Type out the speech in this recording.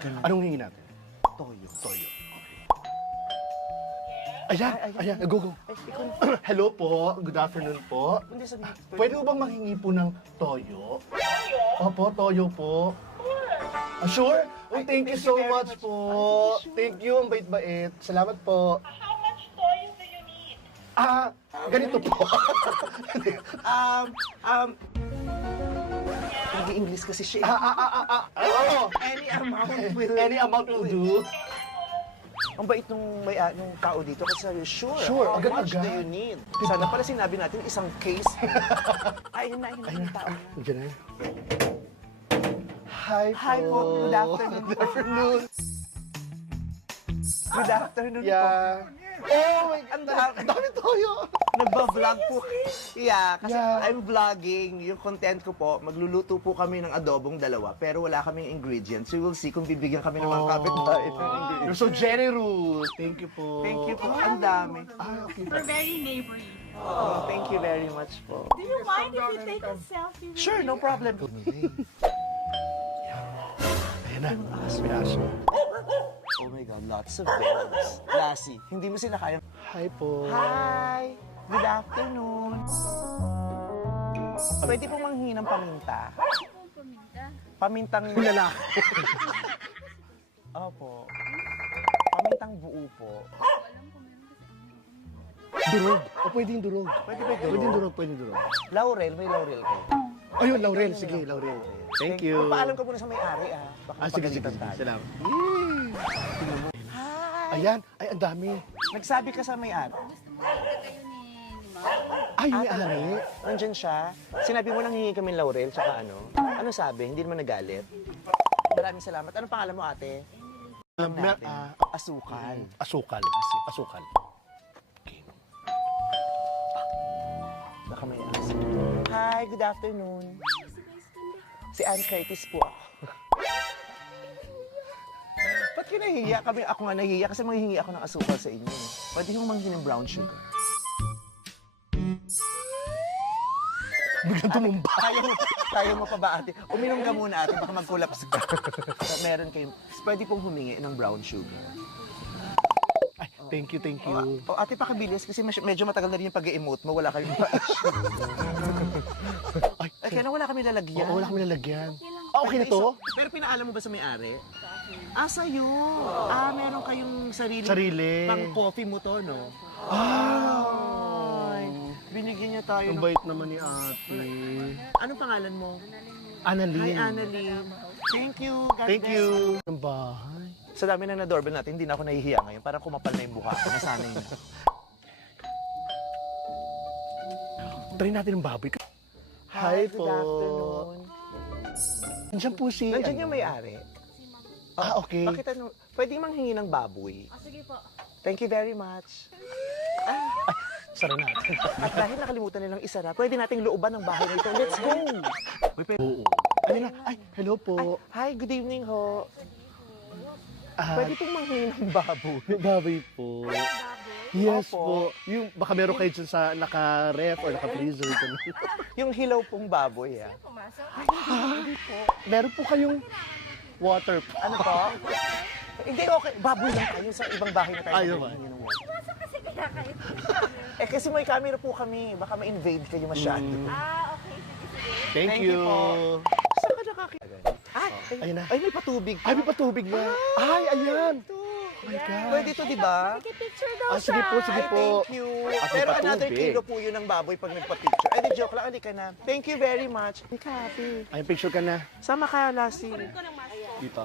Ganun. Anong hingi natin? Toyo. Toyo. Ayan, ayan, go, go. Ay, ikaw. Hello po, good afternoon po. Hindi sabi. Pwede mo bang manghingi po ng toyo? Opo, toyo po. Sure? Oh, thank you so much po. Thank you, ang bait-bait. Salamat po. How much toyo do you need? Ganito po. Nag-i-English kasi siya. Oo. Any amount will Any amount will do. Ang bait nung tao dito kasi sabi, sure, Sure, how much agad-agad. do you need? Sana pala sinabi natin isang case. Ayun na yung tao. Diyan na. Hi po. Hi po, good afternoon. Good afternoon. Good afternoon po. Yeah. Oh my God, ang dami toyo. Nagba-vlog po. Yeah, kasi Yeah. I'm vlogging. Yung content ko po, magluluto po kami ng adobong dalawa, pero wala kaming ingredients. So we'll see kung bibigyan kami ng mga kapitbahay ng ingredients. You're so generous. Thank you po. Thank you po. Ang dami. Okay. We're very neighborly. Oh, thank you very much po. Do you mind if we take a selfie? with Sure, you? no problem. Ayan na. May aso. Oh my God, lots of bells. Lassie, hindi mo sila kaya. Hi po. Hi! Good afternoon. Pwede po manghingi ng paminta. Pamintang... Lalaki. Opo. Pamintang buo po. Durog. O pwedeng durog. Pwede ba Pwedeng durog? durog, pwedeng durog. Laurel, may laurel ko. Ayun, Laurel. Sige, Laurel. Thank you. Paalam ko muna sa may-ari Baka Sige, sige. pagalitan tayo. Salamat. Hi! Ayan. Ay, ang dami. Nagsabi ka sa may-ari. Ay, may ari. Nandyan siya. Sinabi mo lang hingi kami laurel, tsaka ano. Ano sabi? Hindi naman nagalit. Maraming salamat. Anong pangalan mo, ate? Natin. Asukal. Asukal. Asukal. Okay. Baka may aso. Hi, good afternoon. Si Ann Curtis po ako. Ba't ka nahihiya? Ako nga nahihiya kasi manghihingi ako ng asukal sa inyo. Pwede yung manghingi ng brown sugar. Biglang tumumba. Kaya mo pa ba, ate? Uminom ka muna, ate. Baka mag-collapse ka. Meron kayong... Pwede pong humingi ng brown sugar. Ay, thank you, thank you. O, ate, pakibilis kasi medyo matagal na rin yung pag-emote mo. Wala kayong... Ay, kaya na wala kami lalagyan. Oo, wala kami lalagyan. Okay na to? Pero pinaalam mo ba sa may-ari? Sa'yo. Meron kayong Sarili. pang coffee mo to, no? Ay, binigyan niya tayo Ang ng... bait naman ni ate. Anong pangalan mo? Annalyn. Hi, Annalyn. Thank you. God Thank bless you. Ang bahay. Sa dami na na-doorbell natin, hindi na ako nahihiya ngayon. Parang kumapal na yung mukha ko. Nasanay na. Try natin ang baboy. Hi, good afternoon. Nandiyan po si... Nandiyan yung may-ari. Okay. Bakit ano? Pwede manghingi ng baboy. Sige po. Thank you very much. Sara natin. At dahil nakalimutan nilang isara, pwede nating looban ng bahay na ito. Let's go! Oo. Ano na? Ay, hello po. Hi, good evening ho. Ah, Pwede pong manghingi ng baboy. baboy po. Yes Opo. po. Yung, baka meron kayo dyan sa naka-ref or naka-freezer. Yung hilaw pong baboy, Pumasok. Meron po kayong water po. Ano po? Hindi, okay. Baboy lang tayo sa ibang bahay na tayo. Ayaw manghihingi Ah, ng water. Pumasok kasi kaya kayo. Kasi may camera po kami. Baka ma-invade kayo masyado. Okay. Sige, sige. Thank Thank you. you po. Saan ka nakakita? Ayun na. Ay, may patubig. Ay, may patubig na. Ay, ayan. Oh my God. Pwede ito, di ba? Sige, picture daw siya. Sige po, sige Ay, po. thank you. At Pero may another patubig. kilo po yun ng baboy pag nagpa-picture. Ay, di joke lang. Hindi ka na. Thank you very much. Hindi ka happy. Ay, picture ka na. Sama ka, Lassie. Ko ng mask ko. Dito.